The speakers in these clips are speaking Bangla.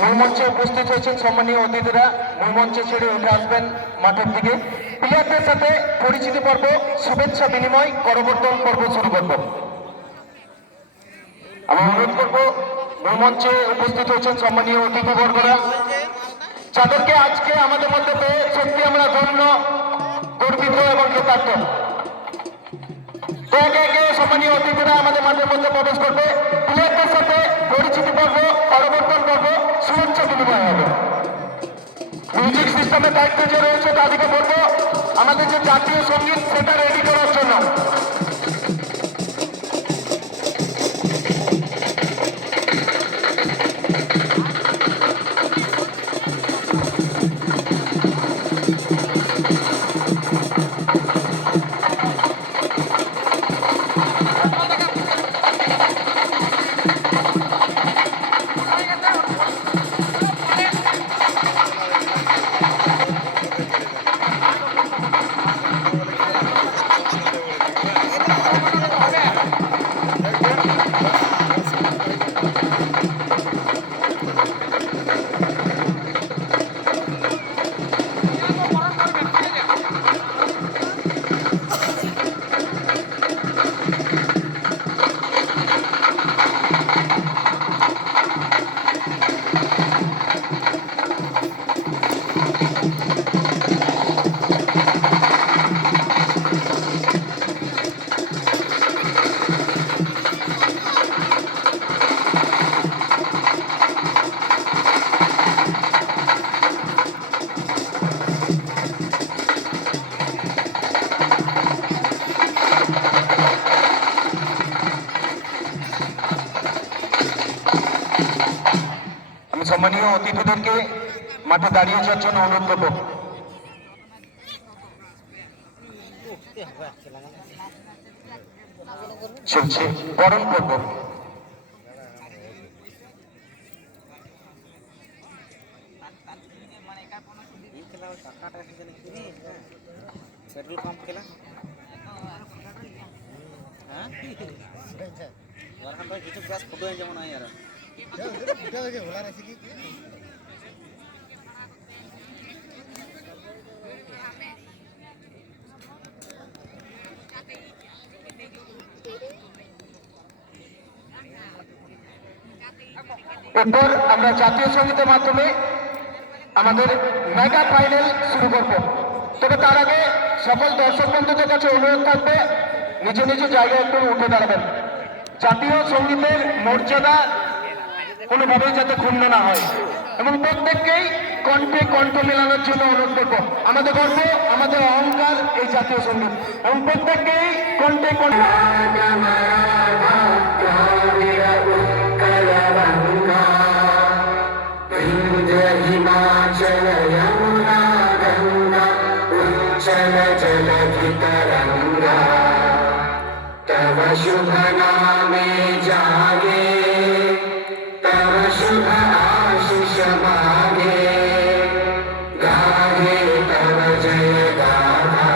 মূল মঞ্চে উপস্থিত হয়েছেন সম্মানীয় অতিথিরা মূল মঞ্চে ছেড়ে উঠে আসবেন মাঠের দিকে। প্লেয়ারদের সাথে পরিচিতি পর্ব, শুভেচ্ছা বিনিময়, করবর্তন পর্ব শুরু করব। আমি অনুরোধ করব মূল মঞ্চে উপস্থিত হয়েছেন সম্মানীয় অতিথিবর্গরা, যাদেরকে আজকে আমাদের মধ্যে পেয়ে সত্যি আমরা ধন্য, গর্বিত এবং কৃতার্থ। একে একে সম্মানীয় অতিথিরা আমাদের মাঠের মধ্যে প্রবেশ করবে। প্লেয়ারদের সাথে পরিচিতি পর্ব, করবর্তন পর্ব, শুভেচ্ছা বিনিময় হবে। মিউজিক সিস্টেমের দায়িত্ব যে রয়েছে তাদেরকে বলবো আমাদের যে জাতীয় সঙ্গীত সেটা রেডি করার জন্য। সম্মানীয় অতিথিদেরকে মাঠে দাঁড়িয়ে যাওয়ার জন্য অনুরোধ করব। চলছে বরণ করব। पेट्रोल पंप खेला हाँ वरना কিছু গ্যাস ফটো যেমন আই আর এটা দেখে ভোলা রাখি কি এরপর আমরা জাতীয় সঙ্গীতের মাধ্যমে আমাদের মেগা ফাইনাল শুরু করব। তবে তার আগে সকল দর্শক বন্ধুদের কাছে অনুরোধ থাকবে নিজ নিজ জায়গায় একটু উঠে দাঁড়াবেন। জাতীয় সঙ্গীতের মর্যাদা কোনোভাবেই যাতে ক্ষুণ্ণ না হয় এবং প্রত্যেককেই কণ্ঠে কণ্ঠ মেলানোর জন্য অনুরোধ করব। আমাদের গর্ব, আমাদের অহংকার এই জাতীয় সঙ্গীত এবং প্রত্যেককেই কণ্ঠে কণ্ঠে हिमाचल यमुना गंगा उच्चल जलधि तरंगा तव शुभ नामे जागे तव शुभ आशीष मागे गाहे तव जय गाथा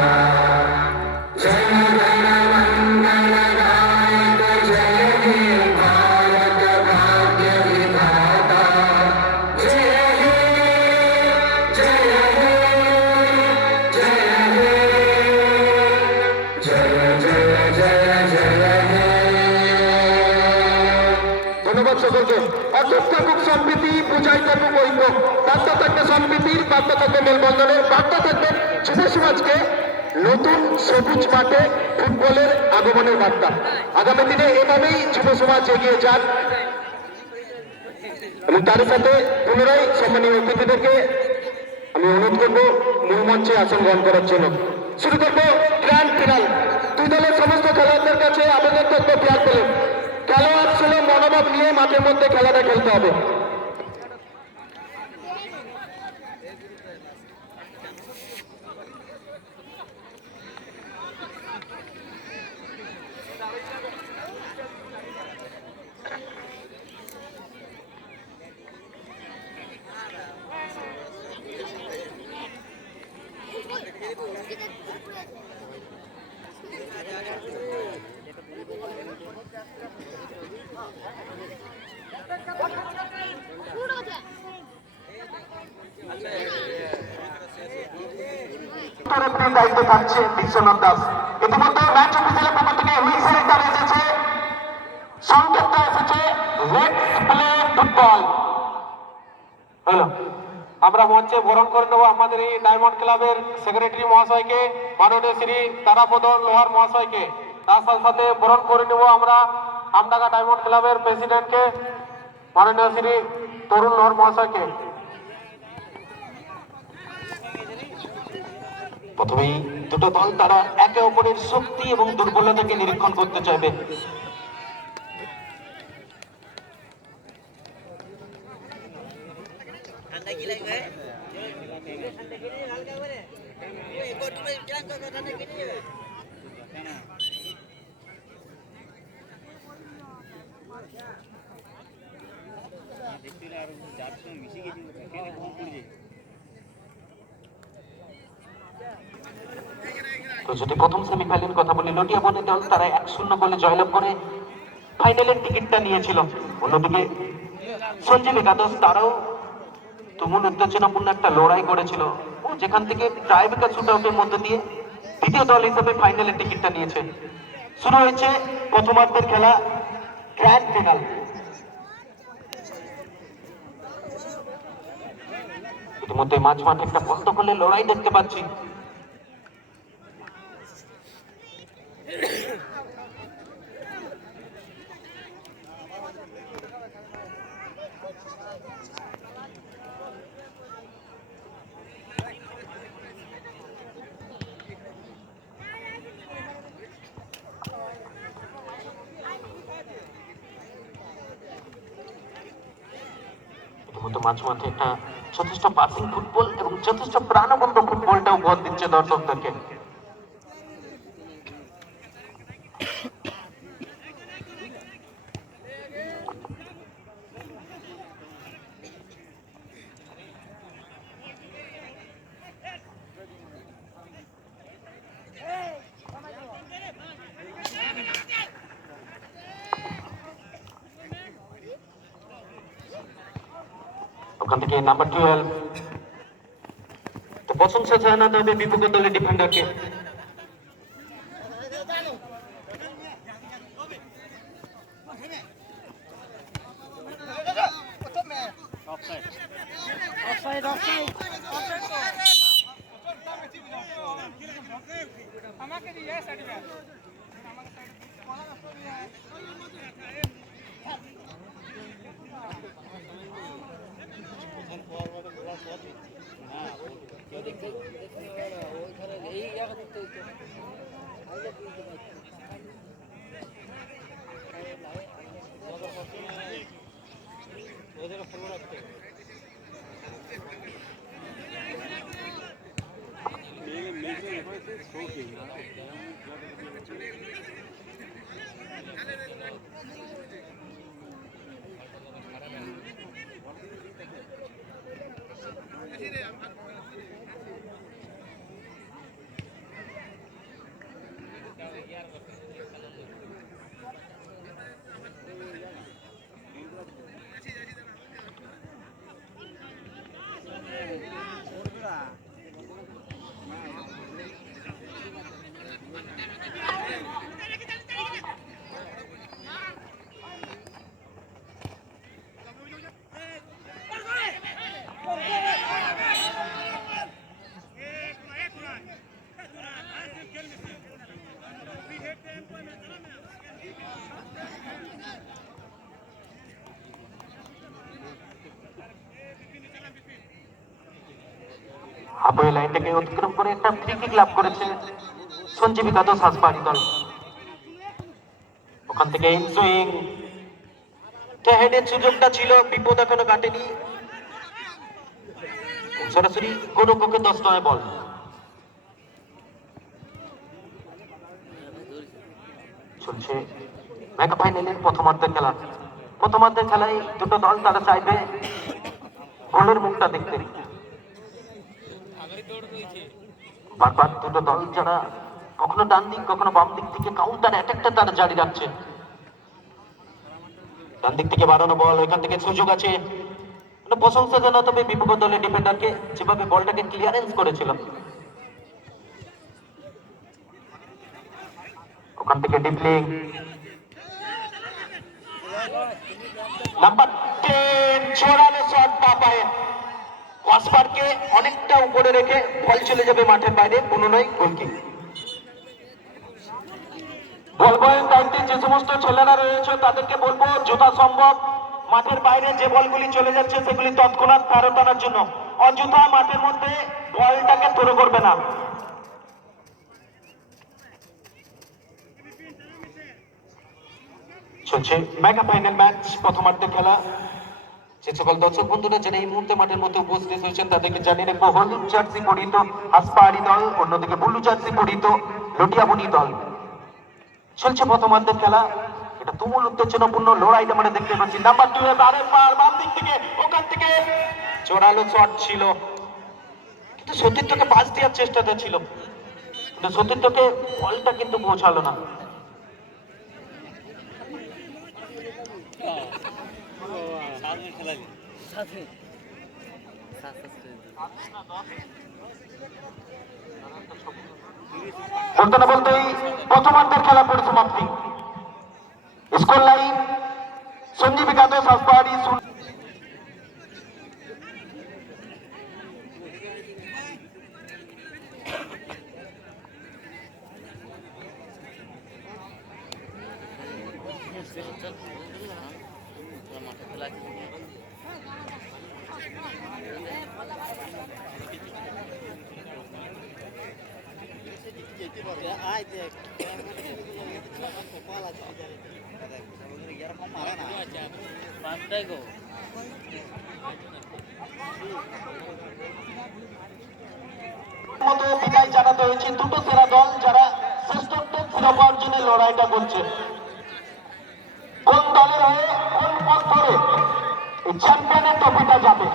जय गण मंगल गायक जय हे भारत भाग्य विधाता जय हे जय हे जय हे जय जय जय जय हे ধন্যবাদ সকলকে। অটুট থাকুক সম্প্রীতি, পূজায় থাকুক ঐক্য, বার্তা থাকবে সম্প্রীতির, বার্তা থাকবে মেলবন্ধনের, বার্তা থাকবে যুব সমাজকে নতুন সবুজ মাঠে ফুটবলের আগমনের বার্তা। আগামী দিনে এভাবেই যুব সমাজ এগিয়ে যান এবং তার সাথে পুনরায় সম্মানীয় অতিথিদেরকে আমি অনুরোধ করবো মূল মঞ্চে আসন গ্রহণ করার জন্য। শুরু করবো গ্র্যান্ড ফিনাল। দুই দলের সমস্ত খেলোয়াড়দের কাছে আবেদন থাকবে প্লেয়ার পেলেন খেলোয়াড় ছিল মনোভাব নিয়ে মাঠের মধ্যে খেলাটা খেলতে হবে। রেফারির দায়িত্বে থাকছে বিশ্বনাথ দাস। ইতিমধ্যে ম্যাচ অফিসিয়ালের পক্ষ থেকে হুইসেলের টান এসেছে, সংকেতটা এসেছে লেটস প্লে ফুটবল। হ্যালো, আমরা মঞ্চে বরণ করে নেবো আমাদের এই ডায়মন্ড ক্লাবের সেক্রেটারি মহাশয়কে, মাননীয় শ্রী তারাপদ লোহার মহাশয়কে। তার সাথে সাথে বরণ করে নেবো আমরা আমডাঙ্গা ডায়মন্ড ক্লাবের প্রেসিডেন্টকে, মাননীয় শ্রী তরুণ লোহার মহাশয়কে। প্রথমেই দুটো দল তারা একে অপরের শক্তি এবং দুর্বলতাকে নিরীক্ষণ করতে চাইবে। ঠান্ডা কি লাগবে? হালকা করে ওই তুমি ট্যাঙ্ক করে ঠান্ডা কেটে যাবে। তো যদি প্রথম সেমিফাইনালের কথা বলি, লটিয়া বনের দল তারা 1-0 গোলে জয়লাভ করে ফাইনালের টিকিটটা নিয়েছিল। অন্যদিকে সঞ্জীব একাদশ তারাও তুমুল উত্তেজনাপূর্ণ একটা লড়াই করেছিল, ও যেখান থেকে ট্রাইবেকার শুট আউটের মধ্যে দিয়ে দ্বিতীয় দল হিসেবে ফাইনালের টিকিটটা নিয়েছে। শুরু হয়েছে প্রথমার্ধের খেলা, গ্র্যান্ড ফিনাল। ইতিমধ্যে মাঝ মাঠে একটা বল দখলের লড়াই দেখতে পাচ্ছি। ইতিমধ্যে মাঝ মাঠে একটা যথেষ্ট পাসিং ফুটবল এবং যথেষ্ট প্রাণবন্ত ফুটবলটা উপহার দিচ্ছে দর্শকদেরকে। ওখান থেকে নাম্বার 12 তো প্রশংসা জানাতে হবে বিপক্ষ দলের ডিফেন্ডারকে। হাফওয়ে লাইনটাকে অতিক্রম করে একটা ফ্রি কিক লাভ করেছে সঞ্জীব একাদশ হাসপাড়ি দল। ওখান থেকে ইনসুইং হেডের সুযোগটা ছিল, বিপদ এখনো কাটেনি। সরাসরি কোনো পক্ষে 10 নয় বল। চলছে মেগা ফাইনালের প্রথমার্ধের খেলা। প্রথমার্ধের খেলায় দুটো দল তারা চাইবে গোলের মুখটা দেখতে। বারবার দুটো দল যারা কখনো ডান দিক কখনো বাম দিক থেকে কাউন্টার অ্যাটাকটা তারা জারি রাখছে। ডান দিক থেকে বাড়ানো বল, ওইখান থেকে সুযোগ আছে। প্রশংসা জানাতে হবে বিপক্ষ দলের ডিফেন্ডারকে, যেভাবে বলটাকে ক্লিয়ারেন্স করেছিল। ওখান থেকে ডিপলিং নাম্বার 10 জোরালো শট পায়ে ওয়াসপারকে অনেকটা উপরে রেখে বল চলে যাবে মাঠের বাইরে, পুনরায় গোলকিক। বল বয়ের দায়িত্বে যে সমস্ত ছেলেরা রয়েছে তাদেরকে বলবো যথাসম্ভব মাঠের বাইরে যে বলগুলি চলে যাচ্ছে সেগুলি তৎক্ষণাৎ ফেরত আনার জন্য, অযথা মাঠের মধ্যে বলটাকে থ্রো করবে না। চলছে মেগা ফাইনাল ম্যাচ, প্রথমার্ধের খেলা। যে সকল দর্শক বন্ধুরা যারা এই মুহূর্তে মাঠের মধ্যে উপস্থিত হয়েছেন তাদেরকে জানিয়ে রাখবো হলুদ জার্সি পরিহিত হাসপাহাড়ি দল, অন্যদিকে ব্লু জার্সি পরিহিত লটিয়াবনি দল। চলছে প্রথমার্ধের খেলা, এটা তুমুল উত্তেজনাপূর্ণ লড়াইটা আমরা দেখতে পাচ্ছি। নাম্বার 2 এর আরেকবার বাম দিক থেকে, ওখান থেকে জোরালো শট ছিল, কিন্তু সতীর্থকে পাস দেওয়ার চেষ্টাটা ছিল, কিন্তু সতীর্থকে বলটা কিন্তু পৌঁছালো না। বলতে না বলতেই প্রথমার্ধের খেলা পরিসমাপ্তি। স্কোর লাইন সঞ্জীব একাদশ হাসপাহাড়ি মতো বিদায় জানাতে হয়েছে দুটো সেরা দল যারা শ্রেষ্ঠত্বের শিরোপা অর্জনের লড়াইটা করছে। কোন দলের হয়ে কোন পথ ধরে এই চ্যাম্পিয়নের ট্রফিটা যাবে।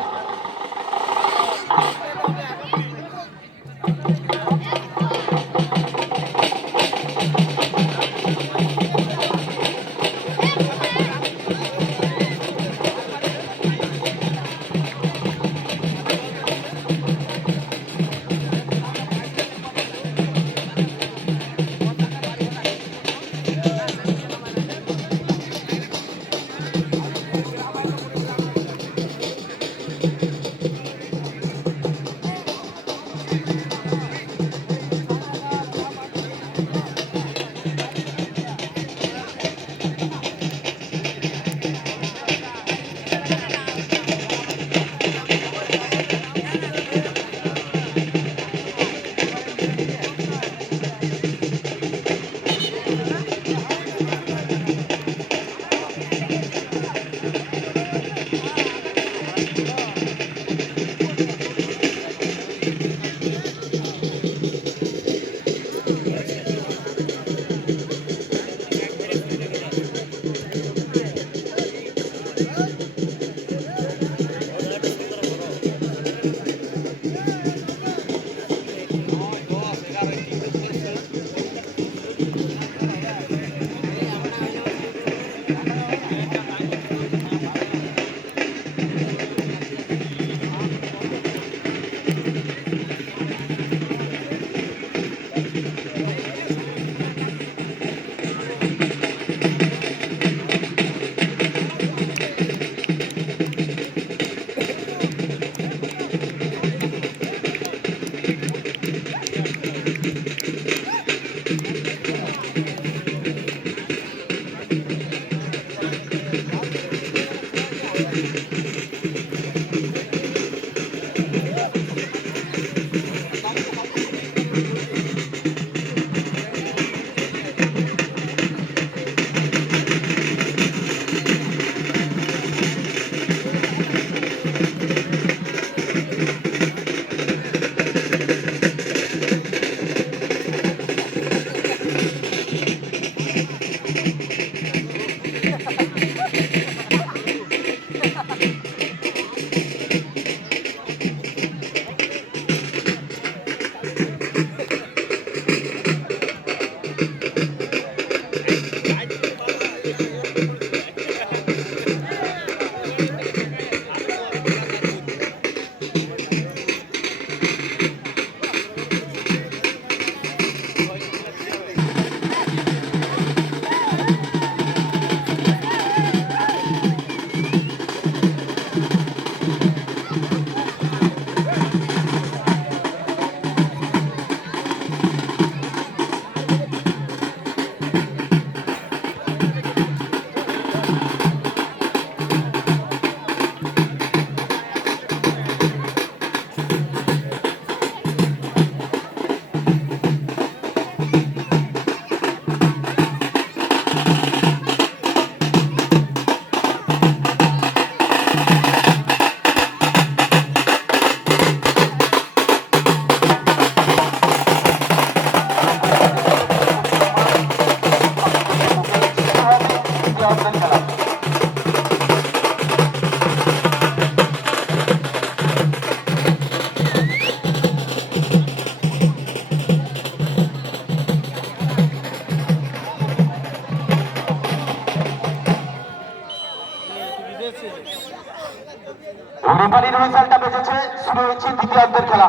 রেফারির হুইসেলটা বেজেছে, শুরু হয়েছে দ্বিতীয়ার্ধের খেলা।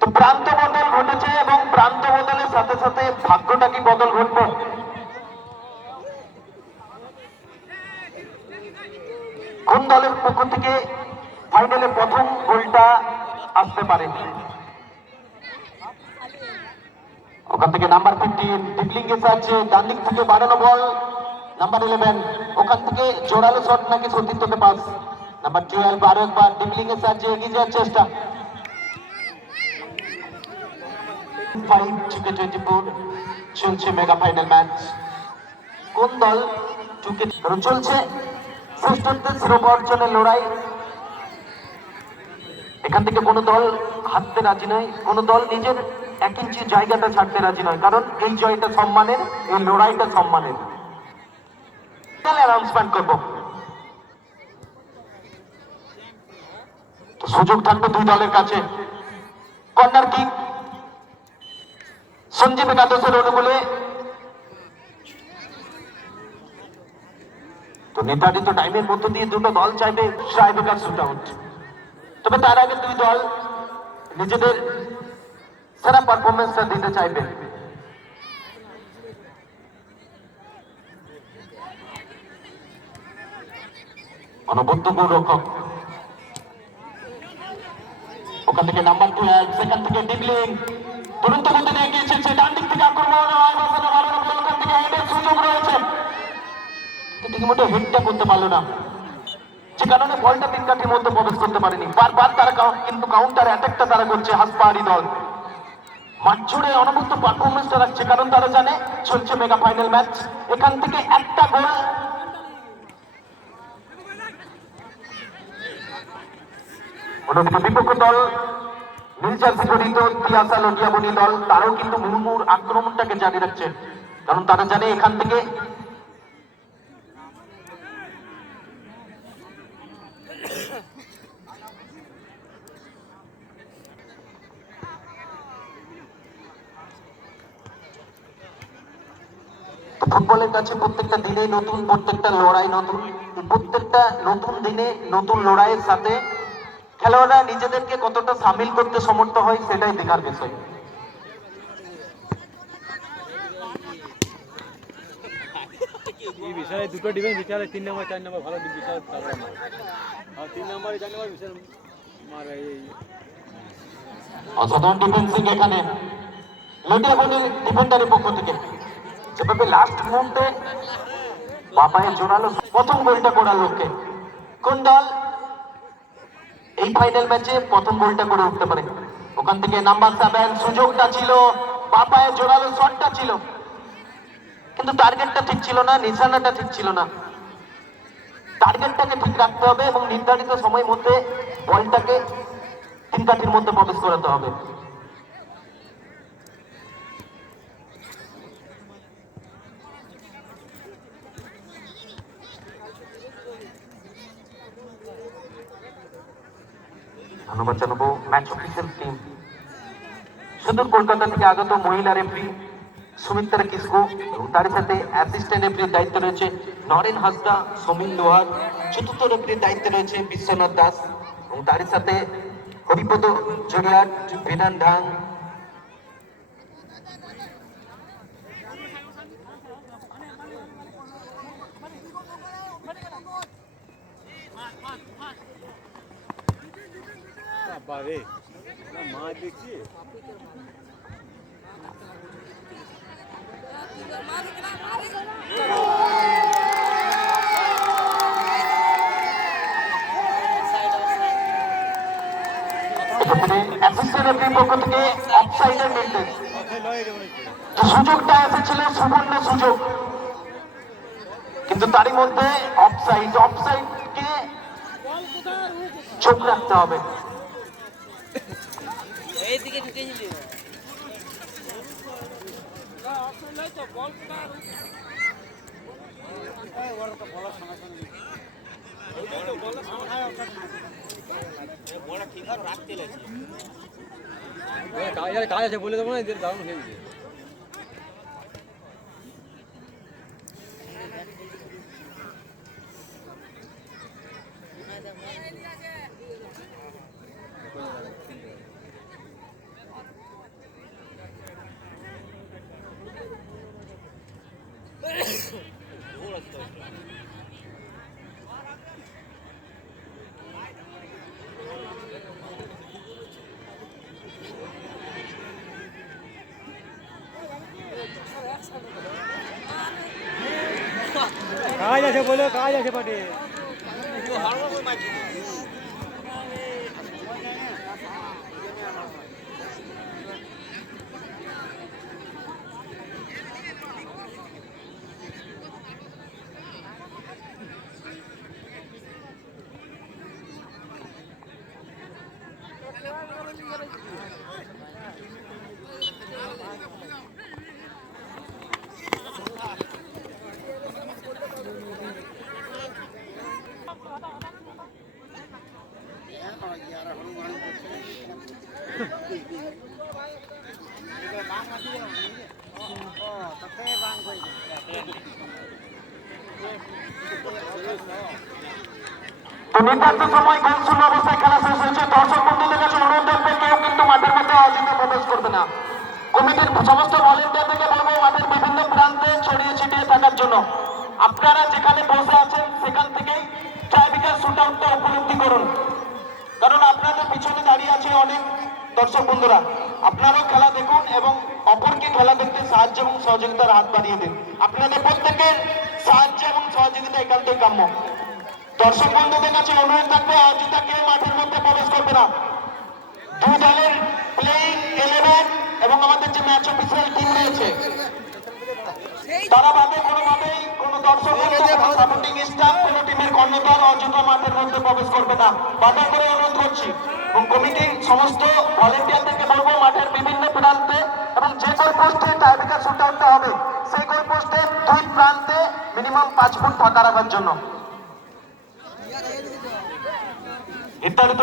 তো প্রান্ত বদল ঘটেছে এবং প্রান্ত বদলের সাথে সাথে ভাগ্যটা কি বদল ঘটবে? কোন দলের পক্ষ থেকে ফাইনালে প্রথম গোলটা আসতে পারে? ওখান থেকে নাম্বার 15 ডিবলিং এর সাহায্যে ডান দিক থেকে বাড়ানো বল, নাম্বার 11 ওখান থেকে জোরালো শট নাকি সতীর্থকে পাস, নাম্বার 12 আরো একবার ডিবলিং এর সাহায্যে এগিয়ে যাওয়ার চেষ্টা। 5-24 চলছে মেগা ফাইনাল ম্যাচ। কোন দল চলছে শ্রেষ্ঠত্বের শিরোপা অর্জনের লড়াই। এখান থেকে কোনো দল হারতে রাজি নয়, কোনো দল নিজের 1 ইঞ্চি জায়গাটা ছাড়তে রাজি নয়, কারণ এই জয়টা সম্মানের, এই লড়াইটা সম্মানের। অ্যানাউন্সমেন্ট করব, সুযোগ থাকবে দুই দলের কাছে। কর্নার কিক সঞ্জীব একাদশের অনুকূলে। তো নির্ধারিত টাইমের মধ্য দিয়ে দুটো দল চাইবে ট্রাইবেকার শুট আউট। তবে তার আগে দুই দল নিজেদের সেরা পারফরমেন্সটা দিতে চাইবে। অনবদ্য গোলরক্ষক, ওখান থেকে নাম্বার 12 সেখান থেকে ডিবলিং তুরন্ত মধ্যে নিয়ে গিয়েছে, ডান দিক থেকে আক্রমণ হয়, বাসানো বাড়ানো বল, ওখান থেকে হেডের সুযোগ রয়েছে, ঠিকমতো হেডটা করতে পারলো না, যে কারণে বলটা তিন কাঠির মধ্যে প্রবেশ করতে পারেনি। বারবার তারা কিন্তু কাউন্টার অ্যাটাকটা তারা করছে হাসপাহাড়ি দল। মাঠ জুড়ে অনবদ্য পারফরমেন্সটা রাখছে, কারণ তারা জানে চলছে মেগা ফাইনাল ম্যাচ। এখান থেকে একটা গোল অন্যদিকে বিপক্ষ দল নীলজার্সি পরিহিত তিয়াসা লটিয়াবনি দল, তারাও কিন্তু মুহুর্মুহুর আক্রমণটাকে জারি রাখছে, কারণ তারা জানে এখান থেকে ফুটবলের কাছে প্রত্যেকটা দিনে নতুন, প্রত্যেকটা লড়াই নতুন, প্রত্যেকটা নতুন দিনে নতুন লড়াইয়ের সাথে খেলোয়াড়রা নিজেদেরকে কতটা সামিল করতে সমর্থ হয় সেটাই দেখার বিষয়। বিশাল দুটো ডিফেন্স, বিশাল 3 নম্বর 4 নম্বর ভালো বিশাল, তারপরে আর 3 নম্বর 4 নম্বর বিশাল মারে। এই অসাধারণ ডিফেন্সিং এখানে লটিয়াবনি ডিফেন্ডারের পক্ষ থেকে, যেভাবে লাস্ট মুহূর্তে বাপায়ে জোরালো প্রথম গোলটা করার লক্ষ্যে। কোন দল এই ফাইনাল ম্যাচে প্রথম গোলটা করে উঠতে পারে? ওখান থেকে নাম্বার 7 সুযোগটা ছিল, বাপায়ে জোরালো শটটা ছিল, কিন্তু টার্গেটটা ঠিক ছিল না, নিশানাটা ঠিক ছিল না। টার্গেটটাকে ঠিক রাখতে হবে এবং নির্ধারিত সময়ের মধ্যে বলটাকে তিন কাঠির মধ্যে প্রবেশ করাতে হবে। ধন্যবাদ জানাবো ম্যাচ অফিসিয়াল টিম, সুদূর কলকাতা থেকে আগত মহিলা রেফারি সুমিত্রা কিসকো, এবং তার সাথে অ্যাসিস্ট্যান্ট রেফারির দায়িত্ব রয়েছে নরেন হাসদা, সমীর লোহার, চতুর্থ রেফারির দায়িত্বে রয়েছে বিশ্বনাথ দাস, এবং তার সাথে হরিপদ জরিয়াট, বিধান ঢাং, বাবারে মা দেখছি অ্যাসিস্ট্যান্ট রেফারির পক্ষ থেকে অফসাইডের নির্দেশ। তো সুযোগটা এসেছিল সুবর্ণ সুযোগ, কিন্তু তারই মধ্যে অফসাইড, অফসাইডকে চোখ রাখতে হবে। এইদিকে ঢুকে নিলি কাজ আছে বলে দেবো না, এদের দারুণ হয়ে গেছে। কাজ আছে বলো, কাজ আছে পাটে। তো নির্ধারিত সময় গোল শূন্য অবস্থায় খেলা শেষ হয়েছে। দর্শক বন্ধুদের কাছে অনুরোধ থাকবে, কেউ কিন্তু মাঠের মধ্যে অযথা প্রবেশ করবে না। কমিটির সমস্ত ভলেন্টিয়ারদেরকে বলবো মাঠের বিভিন্ন প্রান্তে ছড়িয়ে ছিটিয়ে থাকার জন্য। আপনারা যেখানে বসে আছেন সেখান থেকেই ট্রাইব্রেকার শুট আউটটা উপলব্ধি করুন, কারণ আপনাদের পিছনে দাঁড়িয়ে আছে অনেক দর্শক বন্ধুরা। আপনারাও খেলা দেখুন এবং অপরকে খেলা দেখতে সাহায্য এবং সহযোগিতার হাত বাড়িয়ে দিন। আপনাদের প্রত্যেকের সাহায্য এবং সহযোগিতা একান্তই কাম্য। দর্শক বন্ধুদের কাছে অনুরোধ থাকবে, অযথা কেউ মাঠের মধ্যে প্রবেশ করবে না। দুই দলের প্লেইং 11 এবং আমাদের যে ম্যাচ অফিসিয়াল টিম রয়েছে তারা বাদে কোনোভাবেই কোনো দর্শক বন্ধু, কোনো সাপোর্টিং স্টাফ, কোনো টিমের কর্ণধার অযথা মাঠের মধ্যে প্রবেশ করবে না, বাধা করে অনুরোধ করছি। এবং কমিটির সমস্ত ভলেন্টিয়ারদেরকে বলবো মাঠের বিভিন্ন প্রান্তে এবং যে গোল পোস্টে টাইব্রেকার শুট আউটটা হবে সেই গোল পোস্টের দুই প্রান্তে মিনিমাম 5 ফুট ফাঁকা রাখার জন্য। ইত্যাদি।